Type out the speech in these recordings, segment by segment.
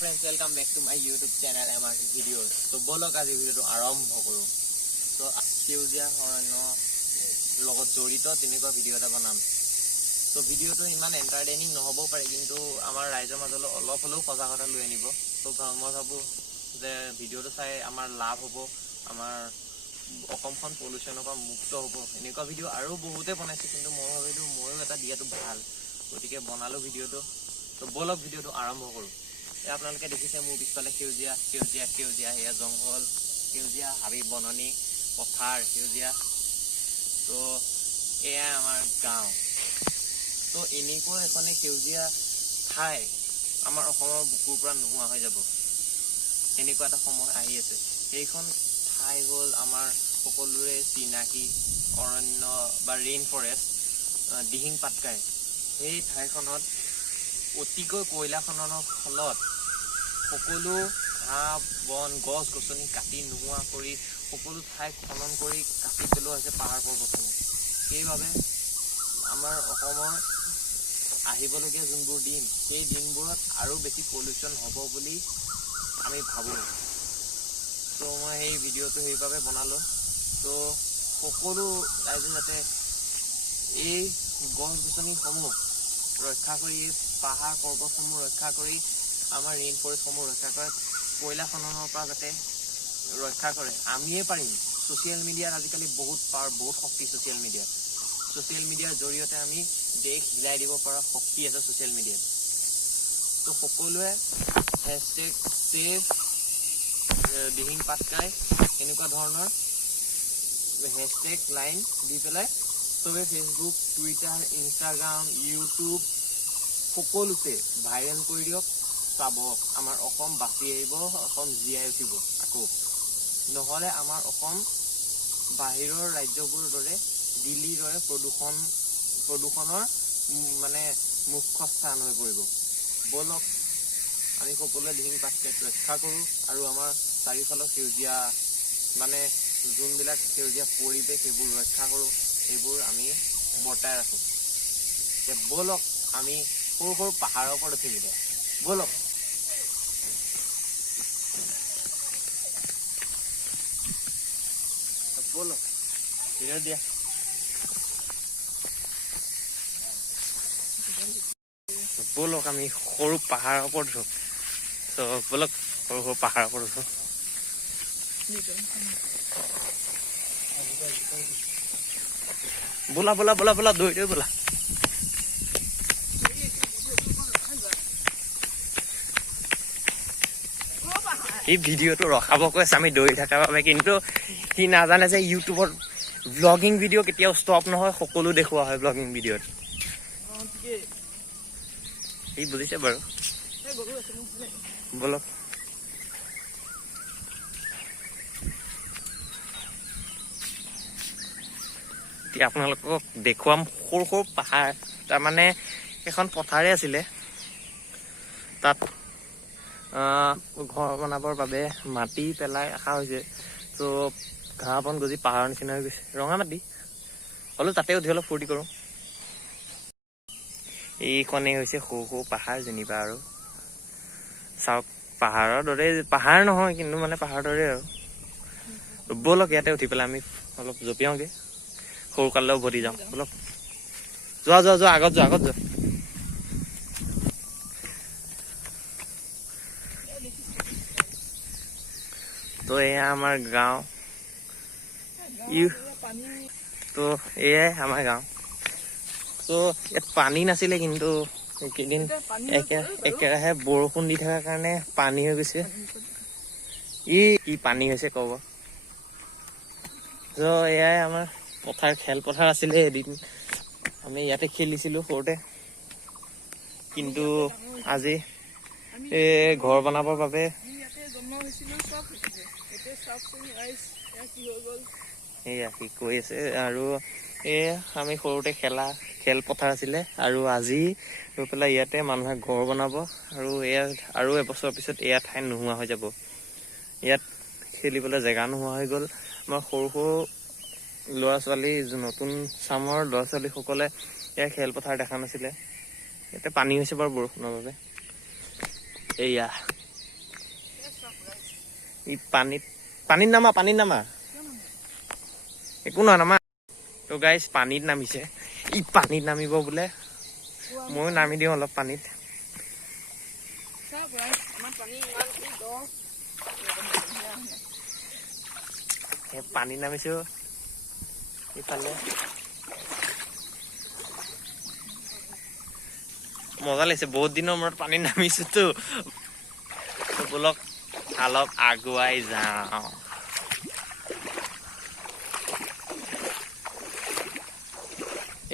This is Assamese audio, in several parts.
Friends, welcome back to my YouTube channel MRC Videos. So bolok আজি ভিডিওটো আৰম্ভ কৰো। So সেউজীয়া অৰণ্য লগত জড়িত তেনেকুৱা ভিডিও এটা বনাম। So ভিডিওটো ইমান এন্টাৰটেইনিং নহবও পাৰে কিন্তু আমাৰ ৰাইজৰ মাজলৈ অলপ হলেও সজাগতা লৈ আনিব। So মই ভাবো যে ভিডিওটো চাই আমাৰ লাভ হ'ব, আমাৰ অসমখন পলিউশনৰ পৰা মুক্ত হ'ব। এনেকুৱা ভিডিও আৰু বহুতে বনাইছে কিন্তু মই ভাবিলো ময়ো এটা দিয়াটো ভাল, গতিকে বনালো ভিডিওটো। তো বলক ভিডিওটো আৰম্ভ কৰো। আপোনালোকে দেখিছে মোৰ পিছফালে সেউজীয়া সেউজীয়া সেউজীয়া এয়া জংঘল, সেউজীয়া হাবি বননি পথাৰ সেউজীয়া। তো এয়া আমাৰ গাঁও। তো এনেকুৱা এখনে সেউজীয়া ঠাই আমাৰ অসমৰ বুকুৰ পৰা নোহোৱা হৈ যাব, এনেকুৱা এটা সময় আহি আছে। সেইখন ঠাই হ'ল আমাৰ সকলোৰে চিনাকি অৰণ্য বা ৰেইন ফৰেষ্ট, দিহিং পাটকাই। সেই ঠাইখনত অতিকৈ কয়লা খননৰ ফলত সকলো ঘাঁহ বন গছ গছনি কাটি নোহোৱা কৰি সকলো ঠাই খনন কৰি কাটি পেলোৱা হৈছে পাহাৰ পৰ্বতসমূহ। সেইবাবে আমাৰ অসমৰ আহিবলগীয়া যোনবোৰ দিন, সেই দিনবোৰত আৰু বেছি পলিউশ্যন হ'ব বুলি আমি ভাবোঁ। তো মই সেই ভিডিঅ'টো সেইবাবে বনালোঁ। তো সকলো ৰাইজে যাতে এই গছ গছনিসমূহ ৰক্ষা কৰি, পাহাৰ পৰ্বতসমূহ ৰক্ষা কৰি, আমাৰ ৰেইন ফৰেষ্টসমূহ ৰক্ষা কৰে, কয়লা খননৰ পৰা যাতে ৰক্ষা কৰে। আমিয়ে পাৰিম। ছ'চিয়েল মিডিয়াত আজিকালি বহুত পাৱাৰ, বহুত শক্তি ছ'চিয়েল মিডিয়াত। ছ'চিয়েল মিডিয়াৰ জৰিয়তে আমি দেশ হিলাই দিব পৰা শক্তি আছে ছ'চিয়েল মিডিয়াত। তো সকলোৱে হেছটেগ ছেভ দিহিং পাটকাই এনেকুৱা ধৰণৰ হেছটেগ লাইন দি পেলাই চবে ফেচবুক, টুইটাৰ, ইনষ্টাগ্ৰাম, ইউটিউব সকলোতে ভাইৰেল কৰি দিয়ক। চাব আমাৰ অসম বাচি আহিব, অসম জীয়াই উঠিব আকৌ। নহ'লে আমাৰ অসম বাহিৰৰ ৰাজ্যবোৰৰ দৰে দিল্লীৰ দৰে প্ৰদূষণৰ মানে মুখ্য স্থান হৈ পৰিব। বলক আমি সকলোৱে দিহিং পাটকাইক ৰক্ষা কৰোঁ আৰু আমাৰ চাৰিওফালৰ সেউজীয়া মানে যোনবিলাক সেউজীয়া পৰিৱেশ সেইবোৰ ৰক্ষা কৰোঁ, সেইবোৰ আমি বৰ্তাই ৰাখোঁ। বলক আমি সৰু সৰু পাহাৰৰ ওপৰত উঠি দিওঁ। বলক বলক ভিডিঅ' দিয়া। বলক আমি সৰু পাহাৰৰ ওপৰত উঠো। তো বলক সৰু সৰু পাহাৰৰ ওপৰত উঠো। বোলা বোলা বোলা বোলা দৌৰি দৌৰি বোলা। এই ভিডিঅ'টো ৰখাব কৈছে আমি দৌৰি থকাৰ বাবে, কিন্তু সি নাজানে যে ইউটিউবত ব্লগিং ভিডিঅ' কেতিয়াও ষ্টপ নহয়, সকলো দেখুওৱা হয় ব্লগিং ভিডিঅ'ত। সি বুজিছে বাৰু। বলক এতিয়া আপোনালোকক দেখুৱাম সৰু সৰু পাহাৰ। তাৰমানে এখন পথাৰে আছিলে, তাত ঘৰ বনাবৰ বাবে মাটি পেলাই ৰখা হৈছে। তো ঘাঁহ বন গজি পাহাৰৰ নিচিনা হৈ গৈছে, ৰঙা মাটি হ'লেও তাতে উঠি অলপ ফূৰ্তি কৰোঁ। এইখনেই হৈছে সৰু সৰু পাহাৰ যেনিবা, আৰু চাওক পাহাৰৰ দৰে, পাহাৰ নহয় কিন্তু মানে পাহাৰৰ দৰে আৰু। ব'লক ইয়াতে উঠি পেলাই আমি অলপ জঁপিয়াওঁগৈ, সৰুকাললৈ উভতি যাওঁ। ব'লক যোৱা যোৱা যোৱা, আগত যোৱা আগত যোৱা। তো এয়া আমাৰ গাঁও। তো এয়াই আমাৰ গাঁও। তো ইয়াত পানী নাছিলে, কিন্তু এইকেইদিন একেৰাহে বৰষুণ দি থকাৰ কাৰণে পানী হৈ গৈছে। কি পানী হৈছে ক'ব। তো এয়াই আমাৰ পথাৰ, খেলপথাৰ আছিলে। এদিন আমি ইয়াতে খেলিছিলোঁ সৰুতে, কিন্তু আজি ঘৰ বনাবৰ বাবে এয়া সি কৈ আছে। আৰু আমি সৰুতে খেলা খেলপথাৰ আছিলে, আৰু আজি গৈ পেলাই ইয়াতে মানুহে ঘৰ বনাব, আৰু এয়া আৰু এবছৰৰ পিছত এয়া ঠাই নোহোৱা হৈ যাব। ইয়াত খেলিবলৈ জেগা নোহোৱা হৈ গ'ল। আমাৰ সৰু সৰু ল'ৰা ছোৱালী, নতুন চামৰ ল'ৰা ছোৱালীসকলে ইয়াৰ খেলপথাৰ দেখা নাছিলে। ইয়াতে পানী হৈছে বাৰু বৰষুণৰ বাবে। এয়া ই পানীত নামা একো নহয় নামা। তো গাইজ পানীত নামিছে, ই পানীত নামিব বোলে, ময়ো নামি দিওঁ অলপ পানীত। পানীত নামিছো ইফালে, মজা লাগিছে, বহুত দিনৰ মূৰত পানীত নামিছো তো বলক অলপ আগুৱাই যাওঁ।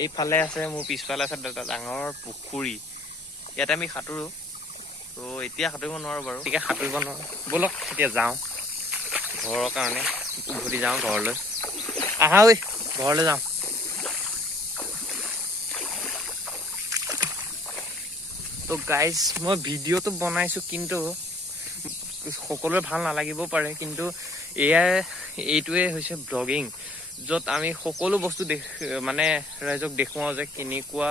এইফালে আছে, মোৰ পিছফালে আছে এটা ডাঙৰ পুখুৰী, ইয়াতে আমি সাঁতোৰো। তো এতিয়া সাঁতুৰিব নোৱাৰো বাৰু, এতিয়া সাঁতুৰিব নোৱাৰো। বলক এতিয়া যাওঁ ঘৰৰ কাৰণে, উভতি যাওঁ ঘৰলৈ। আহা ঐ ঘৰলৈ যাওঁ। তো গাইজ মই ভিডিঅ'টো বনাইছো, কিন্তু সকলোৱে ভাল নালাগিবও পাৰে, কিন্তু এইটোৱে হৈছে ব্লগিং, য'ত আমি সকলো বস্তু মানে ৰাইজক দেখুৱাওঁ যে কেনেকুৱা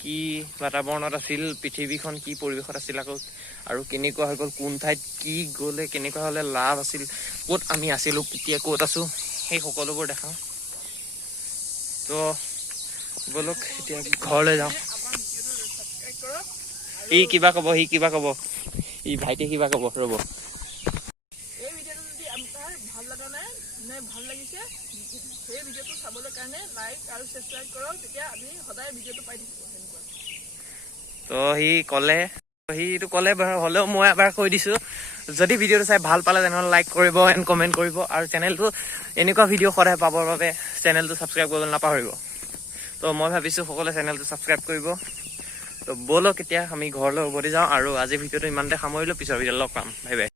কি বাতাবৰণত আছিল পৃথিৱীখন, কি পৰিৱেশত আছিল, আকৌ আৰু কেনেকুৱা হৈ গ'ল, কোন ঠাইত কি গ'লে কেনেকুৱা হ'লে লাভ আছিল, ক'ত আমি আছিলোঁ, কেতিয়া ক'ত আছোঁ, সেই সকলোবোৰ দেখাওঁ। তো বলক এতিয়া ঘৰলৈ যাওঁ। সি কিবা ক'ব, ই ভাইটিয়ে কিবা ক'ব, ৰ'ব। এই ভিডিঅ'টো যদি আপোনাৰ ভাল লগা নাই নে ভাল লাগিছে, সেই ভিডিঅ'টো চাবলৈ কাৰণে লাইক আৰু ছাবস্ক্ৰাইব কৰক, তেতিয়া আমি সদায় ভিডিঅ'টো পাই থাকিব সেনেকুৱা। তো সিটো ক'লে বাৰু, হ'লেও মই এবাৰ কৈ দিছোঁ, যদি ভিডিঅ'টো চাই ভাল পালে তেনেহ'লে লাইক কৰিব এণ্ড কমেণ্ট কৰিব, আৰু চেনেলটো এনেকুৱা ভিডিঅ' সদায় পাবৰ বাবে চেনেলটো ছাবস্ক্ৰাইব কৰিবলৈ নাপাহৰিব। তো মই ভাবিছোঁ সকলোৱে চেনেলটো ছাবস্ক্ৰাইব কৰিব। তো ব'লক এতিয়া আমি ঘৰলৈ উভতি যাওঁ, আৰু আজি ভিডিঅ'টো ইমানতে সামৰিলোঁ, পিছৰ ভিডিঅ'ত লগ পাম, বাই বাই।